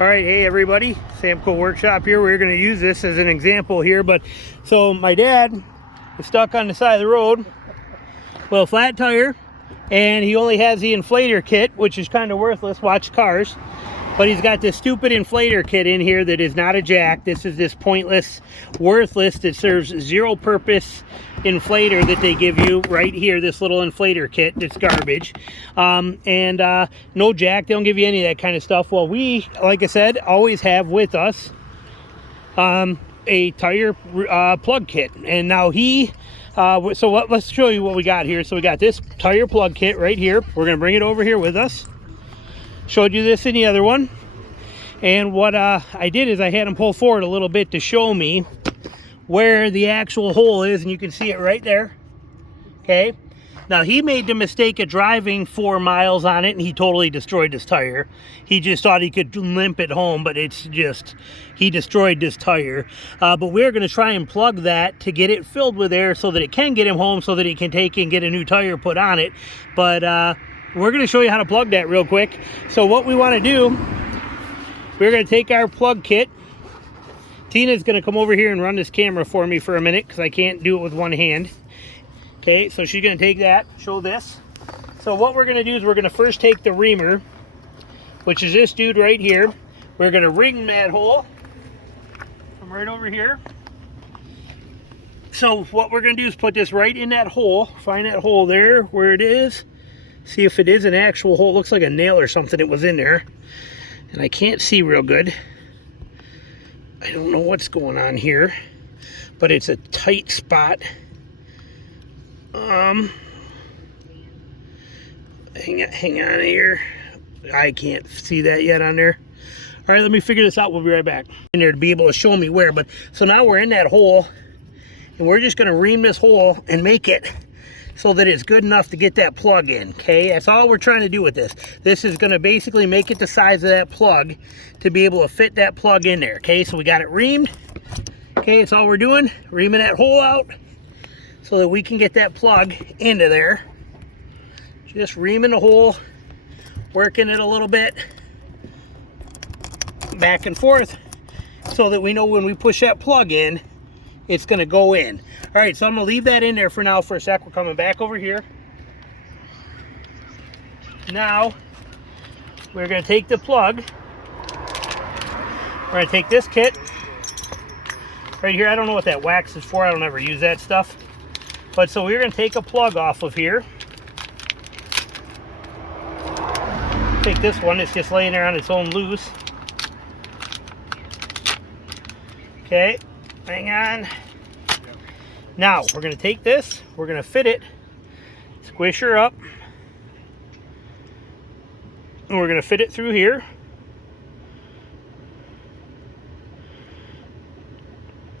All right, hey everybody, Samco Workshop here. We're going to use this as an example here, but so my dad is stuck on the side of the road with a flat tire, and he only has the inflator kit, which is kind of worthless. Watch cars. But he's got this stupid inflator kit in here that is not a jack. This is this pointless, worthless, that serves zero purpose inflator that they give you right here, this little inflator kit that's garbage. No jack. They don't give you any of that kind of stuff. Well, we, like I said, always have with us a tire plug kit. And now let's show you what we got here. So we got this tire plug kit right here. We're going to bring it over here with us. Showed you this in the other one, and what I did is I had him pull forward a little bit to show me where the actual hole is, and you can see it right there. Okay, now he made the mistake of driving 4 miles on it, and he totally destroyed his tire. He just thought he could limp it home, but it's just, he destroyed this tire. But we're going to try and plug that to get it filled with air so that it can get him home, so that he can take and get a new tire put on it. But we're going to show you how to plug that real quick. So what we want to do, we're going to take our plug kit. Tina's going to come over here and run this camera for me for a minute because I can't do it with one hand. Okay, so she's going to take that, show this. So what we're going to do is we're going to first take the reamer, which is this dude right here. We're going to ring that hole from right over here. So what we're going to do is put this right in that hole. Find that hole there where it is. See if it is an actual hole. It looks like a nail or something that was in there. And I can't see real good. I don't know what's going on here. But it's a tight spot. Hang on here. I can't see that yet on there. All right, let me figure this out. We'll be right back. In there to be able to show me where. But so now we're in that hole. And we're just going to ream this hole and make it so that it's good enough to get that plug in, okay? That's all we're trying to do with this. This is going to basically make it the size of that plug to be able to fit that plug in there, okay? So we got it reamed, okay? That's all we're doing, reaming that hole out so that we can get that plug into there. Just reaming the hole, working it a little bit, back and forth, so that we know when we push that plug in, it's going to go in. All right, so I'm going to leave that in there for now for a sec. We're coming back over here. Now, we're going to take the plug. We're going to take this kit right here. I don't know what that wax is for. I don't ever use that stuff. But so we're going to take a plug off of here. Take this one. It's just laying there on its own loose. Okay, hang on. Now, we're going to take this, we're going to fit it, squish her up, and we're going to fit it through here.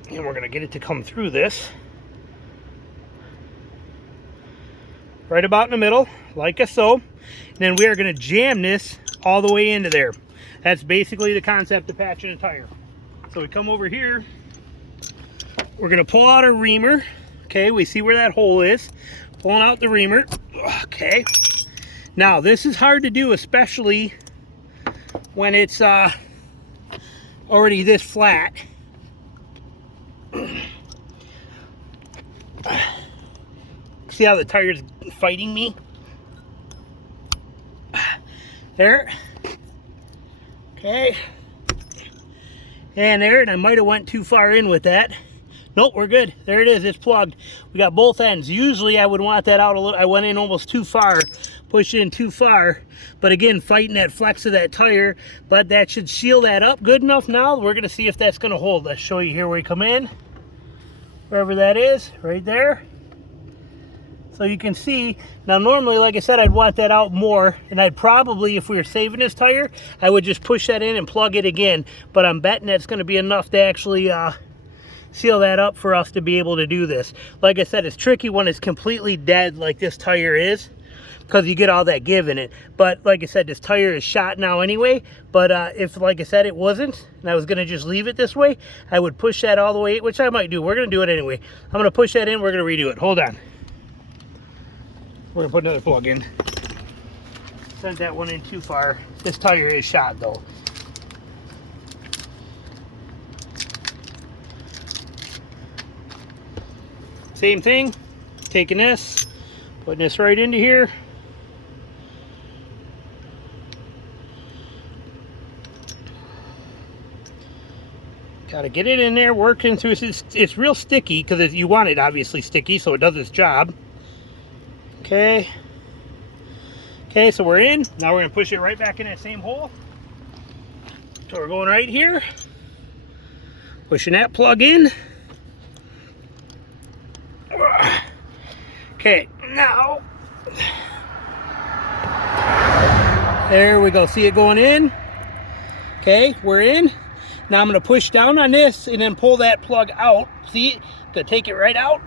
And we're going to get it to come through this. Right about in the middle, like so. And then we are going to jam this all the way into there. That's basically the concept of patching a tire. So we come over here. We're going to pull out our reamer. Okay, we see where that hole is. Pulling out the reamer. Okay. Now, this is hard to do, especially when it's already this flat. See how the tire's fighting me? There. Okay. And there, and I might have went too far in with that. Nope, we're good. There it is. It's plugged. We got both ends. Usually I would want that out a little. I went in almost too far, pushed in too far. But again, fighting that flex of that tire. But that should seal that up good enough now. We're going to see if that's going to hold. Let's show you here where we come in. Wherever that is, right there. So you can see, now normally, like I said, I'd want that out more. And I'd probably, if we were saving this tire, I would just push that in and plug it again. But I'm betting that's going to be enough to actually seal that up for us to be able to do this. Like I said, it's tricky when it's completely dead like this tire is, because you get all that give in it. But like I said, this tire is shot now anyway. But if, like I said, it wasn't, and I was going to just leave it this way, I would push that all the way, which I might do. We're going to do it anyway. I'm going to push that in. We're going to redo it. Hold on. We're going to put another plug in. Sent that one in too far. This tire is shot though. same thing, taking this, putting this right into here. Got to get it in there, working through. It's real sticky because you want it obviously sticky so it does its job. Okay. Okay, so we're in. Now we're going to push it right back in that same hole. So we're going right here. Pushing that plug in. Okay, now. There we go. See it going in? Okay, we're in. Now I'm going to push down on this and then pull that plug out. See, to take it right out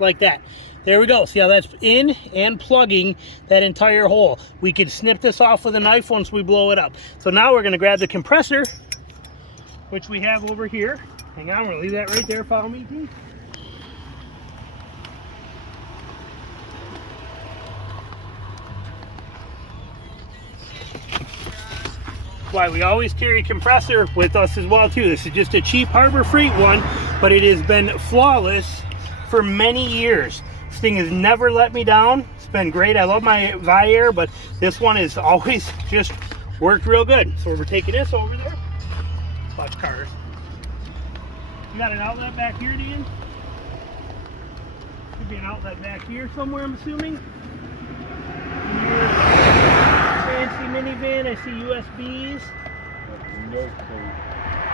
like that. There we go. See how that's in and plugging that entire hole. We could snip this off with a knife once we blow it up. So now we're going to grab the compressor, which we have over here. Hang on, I'm going to leave that right there. Follow me, Keith. Why we always carry compressor with us as well too. This is just a cheap Harbor Freight one, but it has been flawless for many years. This thing has never let me down. It's been great. I love my Viair, but this one has always just worked real good. So we're taking this over there. Watch cars. You got an outlet back here, Dean? Could be an outlet back here somewhere, I'm assuming. Fancy minivan, I see USBs. No clue.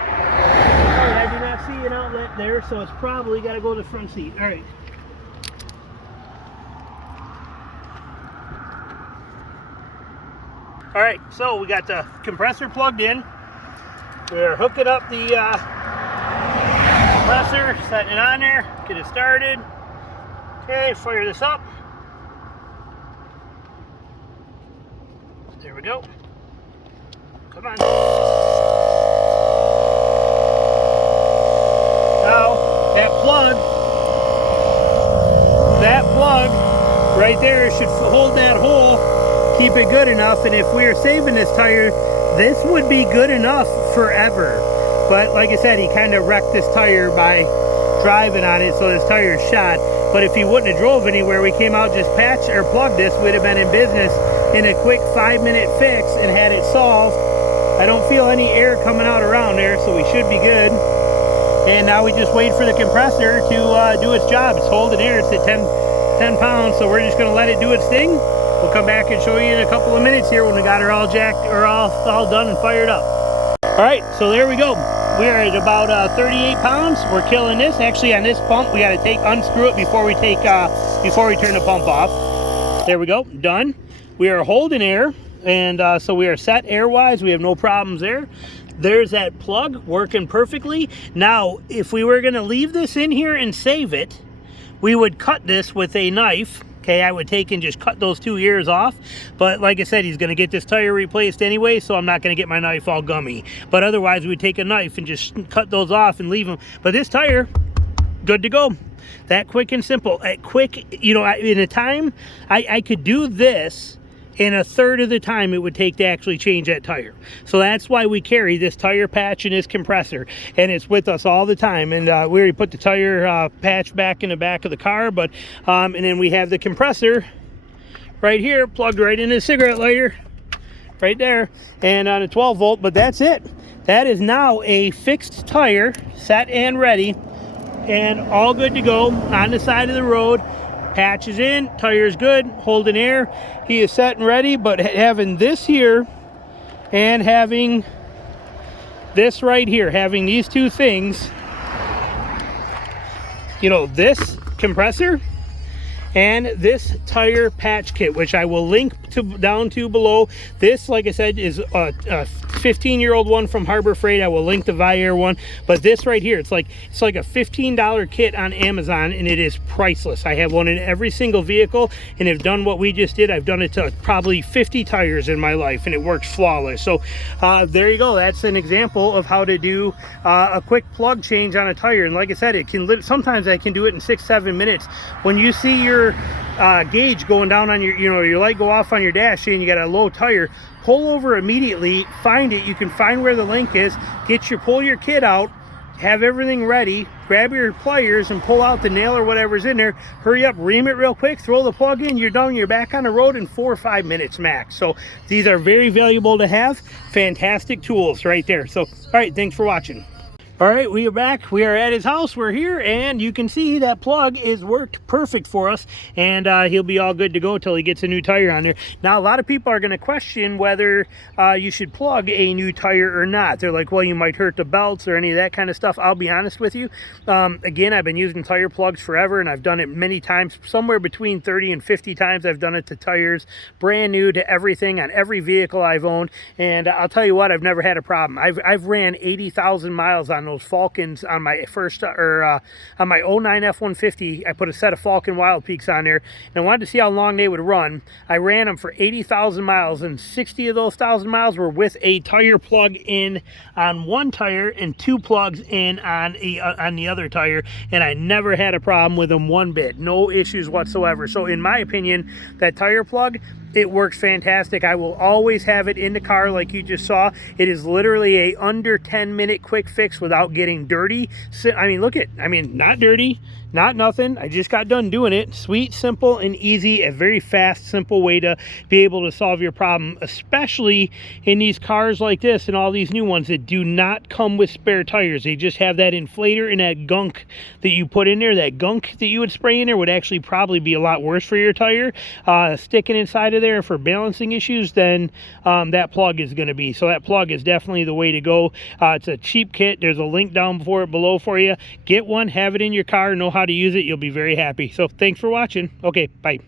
Alright, I do not see an outlet there, so it's probably got to go to the front seat. Alright. Alright, so we got the compressor plugged in. We're hooking up the compressor, setting it on there, get it started. Okay, fire this up. There we go. Come on. Now, that plug right there should hold that hole, keep it good enough, and if we are saving this tire, this would be good enough forever. But like I said, he kind of wrecked this tire by driving on it, so this tire is shot. But if he wouldn't have drove anywhere, we came out, just patched or plugged this, we'd have been in business in a quick 5-minute fix and had it solved. I don't feel any air coming out around there, so we should be good. And now we just wait for the compressor to do its job. It's holding air. It's at 10 pounds, so we're just going to let it do its thing. We'll come back and show you in a couple of minutes here when we got her all jacked or all done and fired up. All right, so there we go. We are at about 38 pounds. We're killing this. Actually, on this pump, we got to unscrew it before we turn the pump off. There we go. Done. We are holding air, and so we are set air-wise. We have no problems there. There's that plug working perfectly. Now, if we were going to leave this in here and save it, we would cut this with a knife. Okay, I would take and just cut those 2 ears off. But like I said, he's going to get this tire replaced anyway, so I'm not going to get my knife all gummy. But otherwise, we'd take a knife and just cut those off and leave them. But this tire, good to go. That quick and simple. At quick, you know, in a time, I could do this in a third of the time it would take to actually change that tire. So that's why we carry this tire patch and this compressor, and it's with us all the time. And we already put the tire patch back in the back of the car, but and then we have the compressor right here plugged right into the cigarette lighter right there, and on a 12 volt. But that's it. That is now a fixed tire, set and ready, and all good to go on the side of the road. Patch is in, tire's good, holding air. He is set and ready, but having this here and having this right here, having these two things, you know, this compressor and this tire patch kit, which I will link down to below. This, like I said, is a 15-year-old one from Harbor Freight. I will link the Viair one, but this right here, it's like a $15 kit on Amazon, and it is priceless. I have one in every single vehicle, and have done what we just did. I've done it to probably 50 tires in my life, and it works flawless. So there you go. That's an example of how to do a quick plug change on a tire. And like I said, it can sometimes I can do it in 6-7 minutes. When you see your gauge going down on your light go off on your dash saying you got a low tire, pull over immediately, find it. You can find where the link is, pull your kit out, have everything ready, grab your pliers and pull out the nail or whatever's in there, hurry up, ream it real quick, throw the plug in, you're done, you're back on the road in 4 or 5 minutes max. So these are very valuable to have. Fantastic tools right there. So, all right, thanks for watching. All right, we are back. We are at his house. We're here, and you can see that plug is worked perfect for us, and he'll be all good to go till he gets a new tire on there. Now, a lot of people are going to question whether you should plug a new tire or not. They're like, well, you might hurt the belts or any of that kind of stuff. I'll be honest with you. Again, I've been using tire plugs forever, and I've done it many times, somewhere between 30 and 50 times. I've done it to tires, brand new, to everything on every vehicle I've owned, and I'll tell you what, I've never had a problem. I've ran 80,000 miles on those Falcons on my first, on my 09 F-150. I put a set of Falcon Wild Peaks on there and wanted to see how long they would run. I ran them for 80,000 miles, and 60 of those 1,000 miles were with a tire plug in on one tire and 2 plugs in on the other tire, and I never had a problem with them one bit. No issues whatsoever. So in my opinion, that tire plug, it works fantastic. I will always have it in the car like you just saw. It is literally a under 10-minute quick fix without getting dirty. So, I mean, look at, I mean, not dirty, not nothing. I just got done doing it. Sweet, simple, and easy. A very fast, simple way to be able to solve your problem, especially in these cars like this and all these new ones that do not come with spare tires. They just have that inflator and that gunk that you put in there. That gunk that you would spray in there would actually probably be a lot worse for your tire, sticking inside of there for balancing issues than that plug is going to be. So that plug is definitely the way to go. It's a cheap kit. There's a link down below for you. Get one, have it in your car, know how to use it. You'll be very happy. So thanks for watching. Okay, bye.